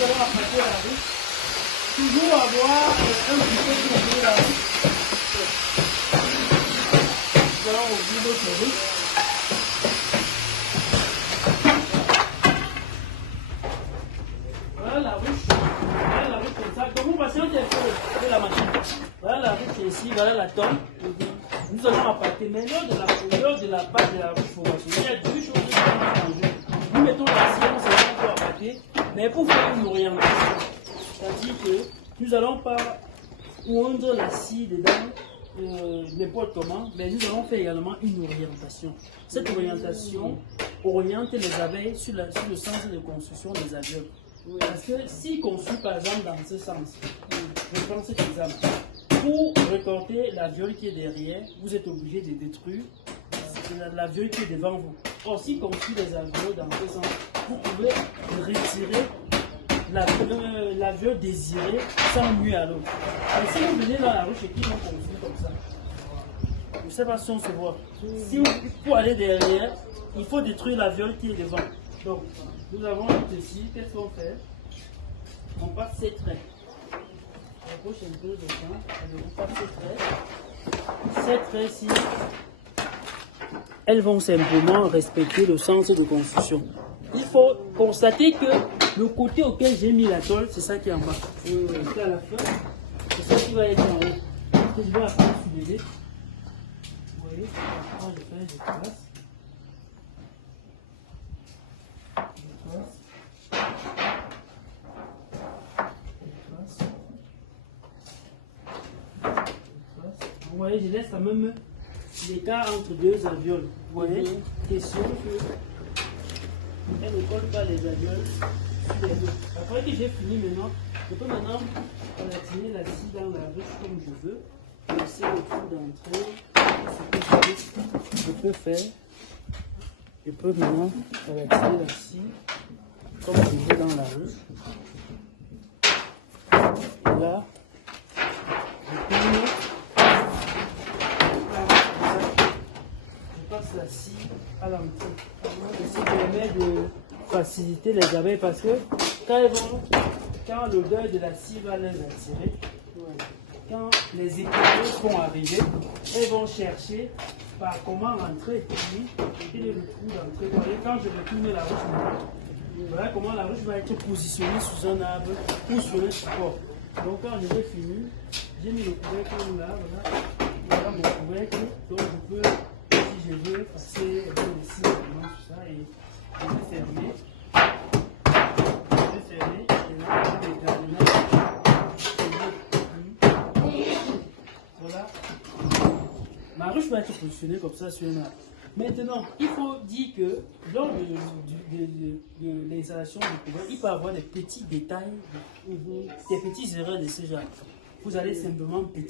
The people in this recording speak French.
nous allons appâter la ruche. Toujours avoir un petit peu pour ouvrir la ruche. Nous allons ouvrir notre ruche. Voilà la ruche. Voilà la ruche comme ça. Donc vous patientez un peu de la machine. Voilà la ruche ici, voilà la tombe. Nous allons appâter. Mais lors de la pâte de la ruche formation, il y a deux choses qui sont en jeu. Nous mettons la scie, on sait pour appâter, mais pour faire une orientation. C'est-à-dire que nous n'allons pas pondre la scie dedans n'importe comment, mais nous allons faire également une orientation. Cette orientation oriente les abeilles sur le sens de construction des alvéoles. Parce que si conçu par exemple dans ce sens, je prends cet exemple, pour récolter la viole qui est derrière, vous êtes obligé de détruire la viole qui est devant vous. Or, si conçu les alvéoles dans ce sens, vous pouvez retirer la viole désirée sans nuire à l'autre. Mais si vous venez dans la ruche et qu'ils vont construire comme ça, je ne sais pas si on se voit. Si vous, pour aller derrière, il faut détruire la viole qui est devant. Donc, nous avons ici, qu'est-ce qu'on fait? On passe ces traits. On approche un peu devant, on passe ces traits. Ces traits-ci, elles vont simplement respecter le sens de construction. Il faut constater que le côté auquel j'ai mis la tôle, c'est ça qui est en bas. C'est à la fin, c'est ça qui va être en haut. Je vais après soulever. Vous voyez, quand je fais, je trace. Vous voyez, je laisse quand même l'écart entre deux alvéoles. Vous voyez, question que elle ne colle pas les alvéoles sur les deux. Après que j'ai fini maintenant, je peux maintenant tirer la scie dans la ruche comme je veux. Laisser le trou d'entrée. Ce que je peux faire, je peux maintenant tirer la scie comme je veux dans la ruche. Et là, je tourne. La scie à l'entrée. Ceci permet de faciliter les abeilles parce que quand l'odeur de la scie va les attirer, quand les écureuils vont arriver, elles vont chercher par comment rentrer. Quel est le trou d'entrée? Quand je retourne la ruche, voilà comment la ruche va être positionnée sous un arbre ou sur un support. Donc quand je vais finir, j'ai mis le couvercle là, voilà mon couvercle, donc je peux. Je veux passer un peu ici, tout ça, et je vais fermer. Je vais fermer, et là, je vais garder. Voilà. Ma ruche va être positionnée comme ça sur un arbre. Maintenant, il faut dire que lors de l'installation du couvercle, il peut y avoir des petits détails, des petites erreurs de ce genre. Vous allez simplement pétrir.